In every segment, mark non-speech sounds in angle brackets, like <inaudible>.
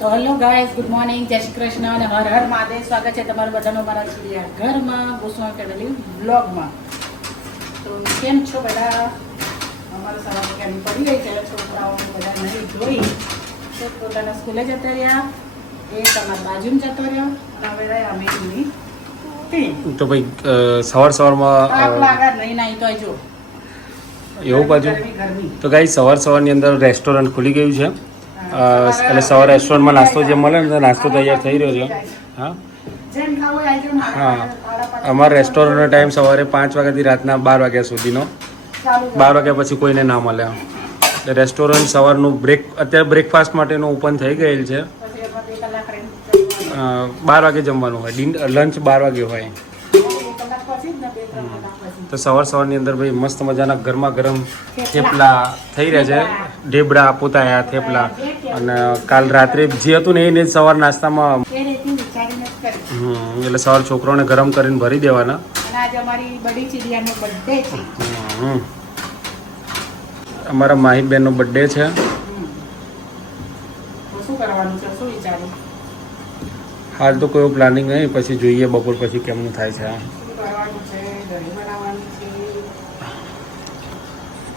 તો hello guys good morning જય શ્રી કૃષ્ણ અને હર હર મહાદેવ. સ્વાગત છે તમારું બધાનું મારા ચીડિયા ઘરમાં ગોસ્વામી ફેમિલી બ્લોગમાં તો કેમ છો બધા? અમારા સારા પ્રકારની પડી ગઈ છે. છોકરાઓ બધા નહીં જોઈ. તો પોતાના સ્કૂલે જતા રહ્યા. એ તમારા બાજુમાં જતો રહ્યો. અને હવે રહ્યા અમે એમની તો ભાઈ સવાર સવારમાં નહીં નાઈ તો જો. એવું બાજુ તો ગાઈ સવાર સવારની અંદર રેસ્ટોરન્ટ ખુલી ગયું છે. એટલે સવારે રેસ્ટોરન્ટમાં નાસ્તો જે મળે ને નાસ્તો તૈયાર થઈ રહ્યો છે. હા. હા. અમારા રેસ્ટોરન્ટનો ટાઈમ સવારે પાંચ વાગ્યાથી રાતના બાર વાગ્યા સુધીનો. બાર વાગ્યા પછી કોઈને ના મળે એટલે રેસ્ટોરન્ટ સવારનું બ્રેક અત્યારે બ્રેકફાસ્ટ માટેનું ઓપન થઈ ગયેલ છે. બાર વાગે જમવાનું હોય. ડિન લંચ બાર વાગે હોય. તો સવાર સવારની અંદર ભાઈ મસ્ત મજાના ગરમા ગરમ થેપલા થઈ રહ્યા છે. ઢેબડા પોતાયા થેપલા. અને કાલ રાત્રે જે હતું ને એને જ સવાર નાસ્તામાં હમ, એટલે સવાર છોકરાઓને ગરમ કરીને ભરી દેવાના. અમારી બડી બર્થડે છે. હાલ તો કોઈ પ્લાનિંગ નહીં પછી જોઈએ બપોર પછી કેમનું થાય છે.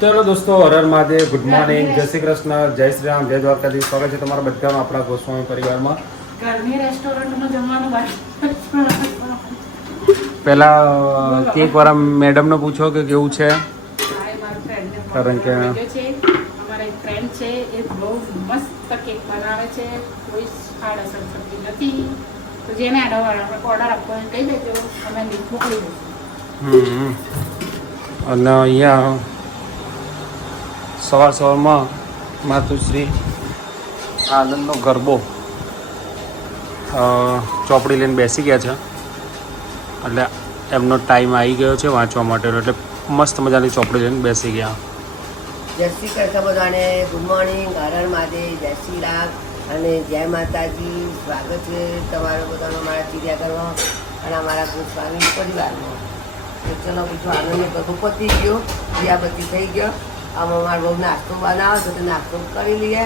ચલો દોસ્તો હરર મહાદેવ ગુડ મોર્નિંગ જય શ્રી કૃષ્ણ જય શ્રી રામ જય દ્વારકાધીશ. સ્વાગત છે તમારા બધાનો આપણા ગોસ્વામી પરિવારમાં. ઘરની રેસ્ટોરન્ટમાં જમવાનું પહેલા કેક વાળા મેડમને પૂછો કે કેવું છે? કારણ કે- અમારા એક ફ્રેન્ડ છે એ બહુ મસ્ત કેક બનાવે છે. કોઈ આડઅસર થતી નથી. તો જેને ઓર્ડર આપવો કહી દેજો. અમે લિંક મોકલી દઈશું અને અહીંયા સવાર સવારમાં માતુશ્રી આનંદનો ગરબો ચોપડી લઈને બેસી ગયા છે. એટલે એમનો ટાઈમ આવી ગયો છે વાંચવા માટેનો, એટલે મસ્ત મજાની ચોપડી લઈને બેસી ગયા. જય શ્રી કૃષ્ણ બધાને, ગુડ મોર્નિંગ, હરણ મહાદેવ, જય શ્રી રામ, અને જય માતાજી, સ્વાગત છે તમારો બધાનો મારા ચિડિયાઘરમાં અને અમારા ગોસ્વામી પરિવારમાં. તો ચલો, બીજો આનંદ ગરબો પતી ગયો દિયાબત્તી થઈ ગયો. આમાં મારો બહુ નાસ્તો બનાવે તો નાસ્તો કરી લઈએ.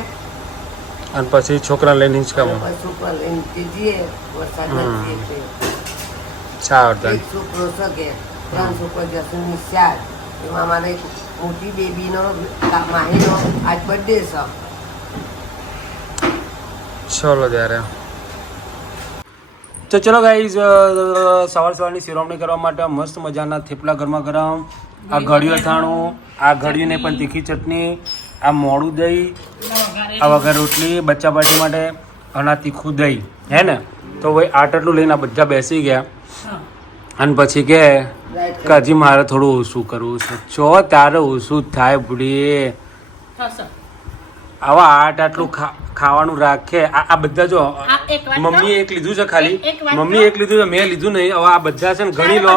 અને પછી છોકરા લઈને હિંચકા પછી છોકરા લઈને જઈએ વરસાદ નથી એટલે. ચા એક છોકરો શકે ત્રણ છોકરો જશે ચાર એમાં મારે મોટી બેબીનો માહીનો આજ બર્થડે છે. ચલો ત્યારે. તો ચલો ગાઈઝ સવાર સવારની શિરોમણી કરવા માટે મસ્ત મજાના થેપલા ગરમા ગરમ આ ઘડિયું અથાણું આ ઘડિયુંને પણ તીખી ચટણી આ મોડું દહીં આ વગર રોટલી બચ્ચા પાર્ટી માટે અને આ તીખું દહીં હે ને? તો ભાઈ આટલું લઈને બધા બેસી ગયા. અને પછી કે હજી મારે થોડું ઓછું કરવું છે. ચો તારે ઓછું જ થાય બુડી આવા આટ આટલું ખાવાનું રાખે. આ આ બધા જો મમ્મીએ એક મમ્મી એક લીધું છે ખાલી. મમ્મી એક લીધું છે મેં લીધું નહીં. હવે આ બધા છે ને ગણી લો.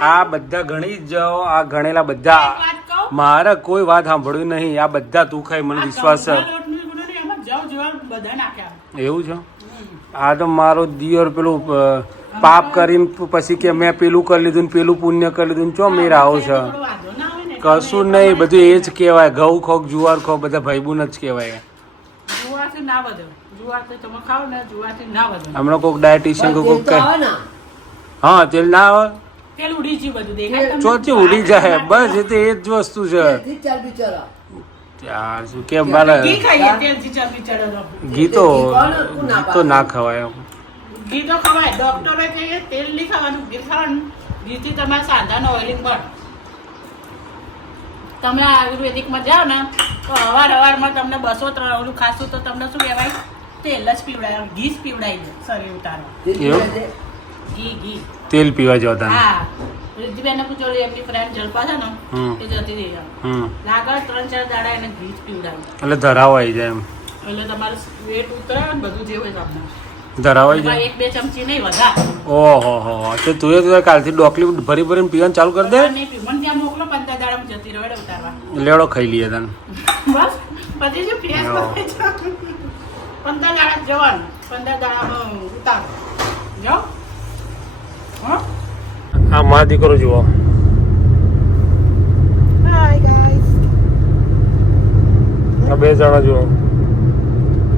આ બધા ગણી જ જાઓ આ ગણેલા બધા? મારે કોઈ વાત સાંભળ્યું નહીં આ બધા તું ખાય મને વિશ્વાસ છે. એવું છે? આ તો મારો દિયર પેલું પાપ કરીને પછી કે મેં પેલું કરી લીધું ને પેલું પુણ્ય કરી લીધું ને ચો મેર આવો છે? કશું નહીં બધું એ જ કહેવાય ઘઉં ખોક જુવાર ખોક બધા ભાઈબુન જ કહેવાય. હમણાં કોઈક ડાયટિશિયન કોઈક હા તેલ ના આવે? તેલ ઉડી ગયું બધું દેખાય ચોથી ઉડી જાય બસ એ તો એ જ વસ્તુ છે. તેલથી જ ચરબી ચડે. ત્યાં શું કે મારે ઘી ખાઈએ તેલથી ચરબી ચડે તો. તો ના ઘી તો ના ખવાય. ઘી તો ખવાય. ડોક્ટરે કહે તેલ નહીં ખાવાનું ઘી ખાવાનું. ઘીથી તમારે સાંધાનો ઓઇલિંગ પણ. તમે આયુર્વેદિકમાં જાઓ ને તો અવાર અવારમાં તમને બસો ત્રણ ઓલું ખાશું તો તમને શું કહેવાય? તેલ જ પીવડાય ઘી જ પીવડાય શરીર ઉતારો. ઘી ઘી. તેલ પીવા જતા હા. રિદ્ધિબેનને પૂછો એમની ફ્રેન્ડ જલપા છે ને એ જતી રહી હમ. લાગળ ત્રણ ચાર દાડા એને ઘી પીવડાવ્યું એટલે ધરાવ આવી જાય એમ. એટલે તમારું વેટ ઉતરે ને બધું જે હોય તમને. ધરાવ જાય? એક બે ચમચી નહીં વધારે. ઓહો હો તો તું તો કાલથી ડોકલી ભરી ભરીને પીવાનું ચાલુ કરી દે. મને ત્યાં મોકલો પંદર દાડામાં જતી રહે એટલે ઉતારવા. લેવડો ખાઈ લઈએ તને. બસ. પછી શું ફ્રેશ પંદર દાડા જવાનું. પંદર દાડામાં ઉતારો. જાઓ. आप माँ दी करो जुआ अब ये जाना जो।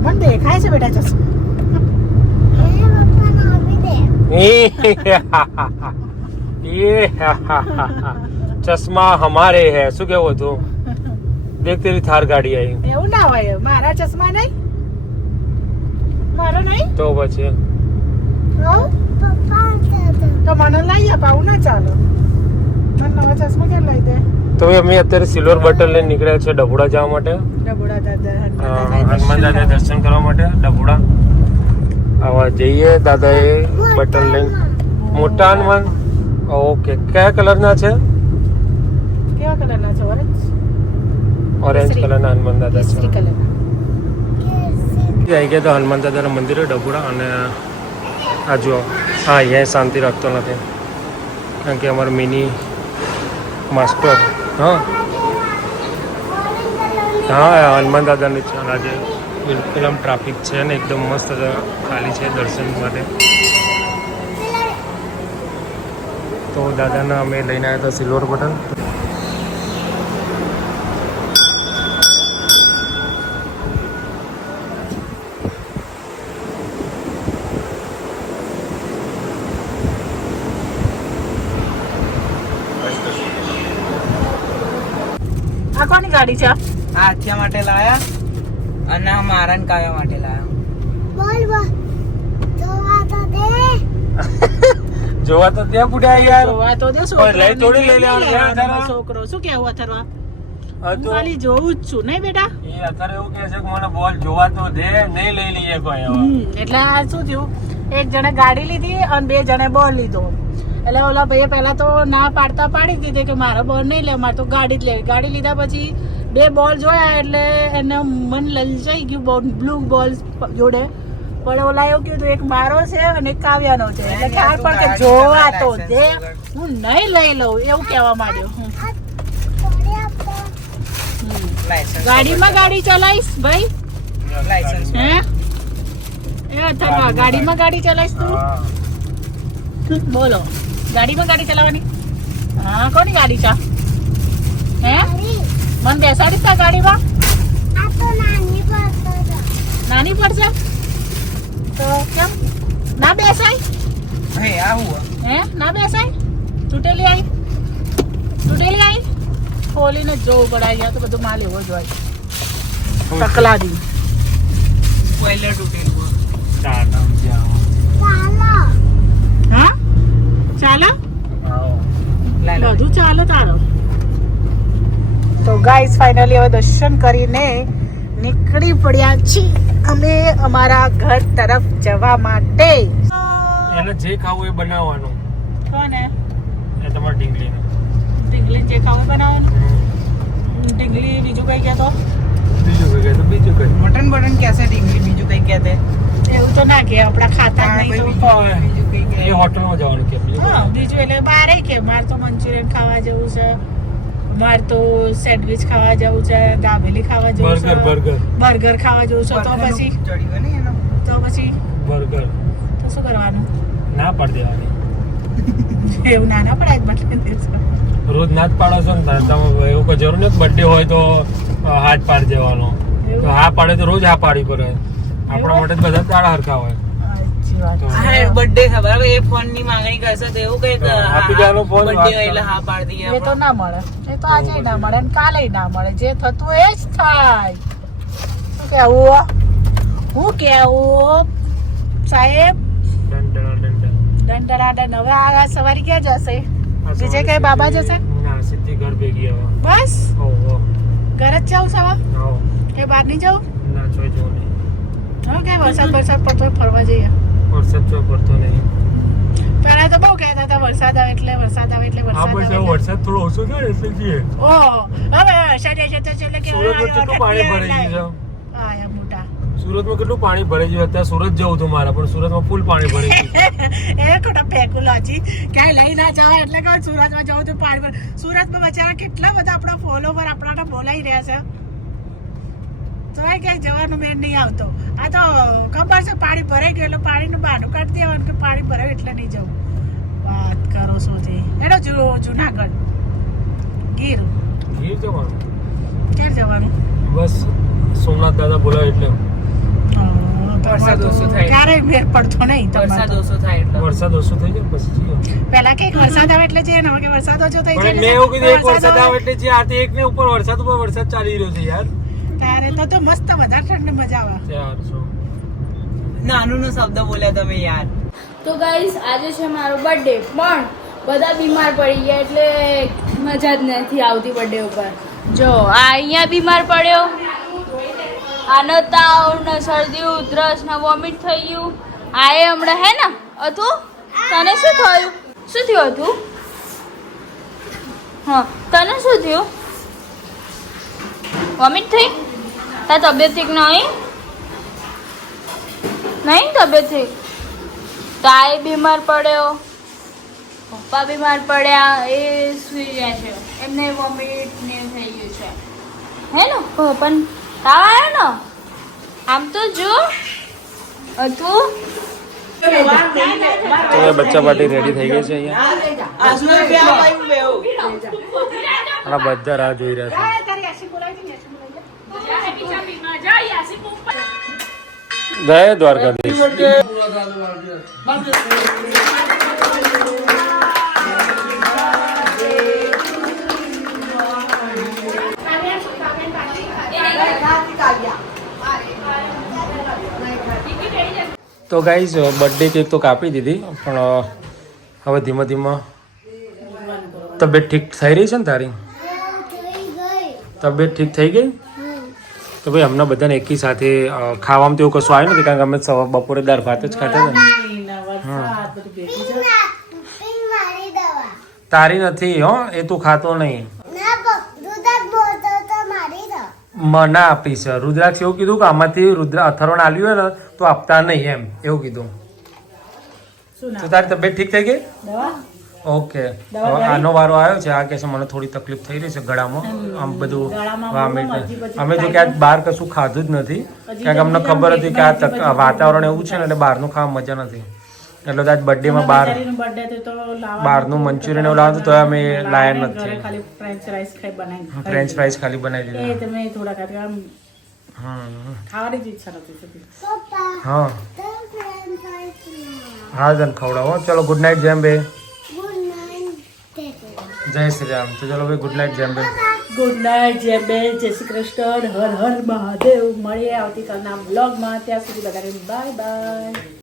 मन देखा है बेटा जस ये चश्मा हमारे है सु वो तो। देख तेरी थार गाड़ी आई। मारा चश्मा नहीं? मारा नहीं? तो बचे। हाँ? તો મને લઈ આપ આવું ના ચાલો. મને નવા ચશ્મા ક્યાં લઈ દે? તો અમે અત્યારે સિલ્વર બટન લઈને નીકળ્યા છે ડભોડા જવા માટે. ડભોડા દાદા હનુમાન દાદા દર્શન કરવા. માટે ડભોડા. આવા જઈએ દાદાએ બટન લઈને. મોટા હનુમાન. ઓકે કયા કલરના છે? કેવા કલરના છે? ઓરેન્જ? ઓરેન્જ. કલરના હનુમાન દાદા છે. આવી ગયા તો હનુમાન દાદાના મંદિરે ડભોડા અને આ જુઓ. હા અહીંયા શાંતિ રાખતો નથી. કારણ કે અમારો મિની માસ્ટર. હા. હા હનુમાન દાદાની છે. આજે બિલકુલ આમ ટ્રાફિક છે ને, એકદમ મસ્ત ખાલી છે દર્શન માટે. તો દાદાના અમે લઈને આવ્યા હતા સિલ્વર બટન. આ કોની ગાડી છે? આ આથિયા માટે લાયા અને આ મારા ને કાવ્યા માટે લાયા. જોવા તો ત્યાં પૂડ્યા યાર. જોવા તો દે છોકરો લઈ થોડી લઈ લેવાનું. છોકરો શું કેવું અથરવા હું ખાલી જોઉં જ છું નહીં બેટા? એ અત્યારે એવું કહે છે કે મને બોલ જોવા તો દે નહીં લઈ લઈએ કોઈ એટલે આ શું થયું? એક જણે ગાડી લીધી અને બે જણે બોલ લીધો. એટલે ઓલા ભાઈએ પહેલા તો ના પાડતા પાડી દીધી કે મારો બોલ નહીં લે મારે તો ગાડી જ લેવી. ગાડી લીધા પછી બે બોલ જોયા એટલે એને મન લલચાઈ ગયું બોલ બ્લુ બોલ જોડે. પણ ઓલા એવું કીધું એક મારો છે અને એક કાવ્યાનો છે. એટલે ખ્યાલ પણ કે જોવા તો દે હું નહીં લઈ લઉં એવું કહેવા માંડ્યો. હમ. હમ. ગાડીમાં ગાડી ચલાવીશ ભાઈ? હે? એ અથવા ગાડીમાં ગાડી ચલાવીશ તું? બોલો. ગાડીમાં ગાડી ચલાવવાની? હા કોની ગાડી છે? હે? મને બેસાડી તા ગાડીમાં. નાની પડશે તો કેમ? ના બેસાય? હે આવું હે. ના બેસાય? તૂટેલી આવી તૂટેલી આવી ખોલીને જોવું પડે અહીંયા તો બધું માલ એવો જ હોય. તકલા દી. સ્પોઇલર તૂટેલું ટાટા જાઓ. હા ચાલો? લો. બધું ચાલો તારો. તો ગાઈસ ફાઇનલી હવે દર્શન કરીને નીકળી પડ્યા છીએ અમે અમારા ઘર તરફ જવા માટે. એને જે ખાવું એ બનાવવાનું. કોને? એ તમારે ઢીંગલીને. ઢીંગલી જે ખાવું બનાવવાનું? ઢીંગલી બીજું કઈ કહેતો? બીજું કઈ તો બીજું કઈ. મટન બટન કહેશે ડીંગલી ઢીંગલી બીજું કઈ કહેતે? એવું તો ના કે આપણા ખાતા નહીં તો. એ હોટલમાં જવાનું કે બીજું બીજું એટલે બારે કે મારે તો મંચુરિયન ખાવા જવું છે મારે તો સેન્ડવિચ ખાવા જવું છે દાબેલી ખાવા જવું છે બર્ગર બર્ગર. ખાવા જવું છે તો પછી ને તો પછી બર્ગર. તો શું કરવાનું? ના પડ દેવાની. <laughs> એવું ના પડાય બટલે રોજ ના જ પાડો છો ને તમે એવું કોઈ જરૂર નથી? બર્થડે હોય તો હાથ પાડી દેવાનો. હા પાડે તો રોજ હા પાડી પડે. આપણા માટે બધા દાડા હરખા હોય. બર્થડે છે બરાબર? એ ફોનની માંગણી કરશે તો એવું કંઈક તો આપી દેવાનો phone, બર્થડે એટલે હા પાડી દઈએ એ તો ના મળે. એ તો આજે ના મળે ને કાલે ના મળે. જે થતું એ જ થાય. શું કેવું હું? કેવું સાહેબ? ડંડરા ડન. હવે આ સવારી ક્યાં જશે? બીજે કઈ બાબા જશે? સીધી ઘર ભેગી બસ? ઓહો. ઘર જ જાઉં સવા કે બહાર નહીં જાઉં ના જોઈ જો નહીં હા કે વરસાદ વરસાદ પડતો ફરવા જઈએ. વરસાદ જો પડતો નહીં. પહેલા તો બહુ કહેતા હતા વરસાદ આવે એટલે વરસાદ આવે એટલે વરસાદ આવે વરસાદ થોડો ઓછો થાય એટલે જઈએ. ઓહ હવે વરસાદ આવે છે તો એટલે કે સુરતમાં કેટલું પાણી ભરાઈ ગયું મોટા. સુરતમાં કેટલું પાણી ભરાઈ ગયું? અત્યારે સુરત જવું હતું મારે પણ સુરતમાં ફૂલ પાણી ભરાઈ ગયું <laughs> એ ખોટા પેકુલોજી ક્યાંય લઈ ના જવાય એટલે કહું સુરતમાં જવું તો પાણી પર સુરતમાં બચારા કેટલા બધા આપણા ફોલોવર આપણા બોલાઈ રહ્યા છે. તો એ ક્યાંય જવાનું મેળ નહીં આવતો. આ તો ખબર છે પાણી ભરાઈ ગયું એટલે પાણીનું બહાનું કાઢી દેવાનું કે પાણી ભરાયું એટલે નહીં જવું. વાત કરો છો તે. એનો જુનાગઢ. ગીર. ગીર જવાનું? ક્યારે જવાનું? બસ સોમનાથ દાદા બોલાવે એટલે. વરસાદ ઓછો થાય. ક્યારેય મેર પડતો નહીં વરસાદ ઓછો થાય એટલે. વરસાદ ઓછો થઈ જાય પછી. પહેલા કે વરસાદ આવે એટલે જે ને કે વરસાદ ઓછો થઈ જાય મેં એવું કીધું એક વરસાદ આવે. એટલે જે આ એક ને ઉપર વરસાદ ઉપર વરસાદ ચાલી રહ્યો છે યાર. ત્યારે તો તો મસ્ત વધારે ઠંડ મજા આવે. નાનું નો શબ્દ બોલ્યા તમે યાર. તો ગાઈસ આજે છે મારો બર્થડે પણ બધા બીમાર પડી ગયા એટલે મજા જ નથી આવતી બર્થડે ઉપર. જો આ અહીંયા બીમાર પડ્યો. આનો તાવ ને શરદી ઉધરસ ને વોમિટ થઈ ગયું. આ એ હમણાં હે ને હતું તને શું થયું? શું થયું હતું હા તને શું થયું? વોમિટ થઈ? તાર તબિયત ઠીક નહીં? નહીં તબિયત ઠીક તાય બીમાર પડ્યો. પપ્પા બીમાર પડ્યા એ સુઈ ગયા છે. એમને વોમિટ ને થઈ ગયું છે. હે ને? પણ તાવ આવ્યો ને? આમ તો જો. હતું તો બચ્ચા પાર્ટી રેડી થઈ ગઈ છે અહીંયા? બધા રાહ જોઈ રહ્યા છે. જય દ્વારકાધીશ. તો ગાઈઝ બર્થડે કેક તો કાપી દીધી, પણ હવે ધીમે ધીમે તબિયત ઠીક થઈ રહી છે ને તારી? તબિયત ઠીક થઈ ગઈ? તો ભાઈ અમને બધાને એકી સાથે ખાવામાં તો એવું કશું આવ્યું નથી કારણ કે અમે સવાર બપોરે દાળ ભાત જ ખાતા હતા. તારી નથી હો એ તું ખાતો નહીં. મને આપી છે. રુદ્રાક્ષ એવું કીધું કે આમાંથી રુદ્ર અથર્વણ આલ્યું હોય ને તો આપતા નહીં એમ એવું કીધું. તો તારી તબિયત ઠીક થઈ ગઈ? દવા? ઓકે. આનો વારો આવ્યો છે. આ કે છે મને થોડી તકલીફ થઈ રહી છે ગળામાં. આમ બધું બધી અમે તો ખાઈ ક્યાંક બહાર કશું ખાધું જ નથી. ક્યાંક કારણ કે અમને ખબર હતી કે આ વાતાવરણ એવું છે ને એટલે બહારનું ખાવા મજા નથી. એટલે તો આજ બહાર હતું તો લાવવાનું બહારનું. મંચુરિયન એવું લાવતું તો અમે લાયા નથી. ફ્રેન્ચ રાઈસ ખાઈ બનાવી ફ્રેન્ચ ફ્રાઈઝ ખાલી બનાવી દીધી. તમે થોડા ખાતા હમ. ખાવાની જ ઈચ્છા નથી હા. હા જન ખવડાવો. ચલો ગુડ નાઇટ જેમ બે જય શ્રી રામ. તો ચલો ભાઈ, ગુડ નાઇટ, જેમ બે ગુડ નાઇટ, જેમ બે જય શ્રી કૃષ્ણ. હર હર મહાદેવ. મળીએ આવતીકાલના બ્લોગમાં ત્યાં સુધી બધાને બાય બાય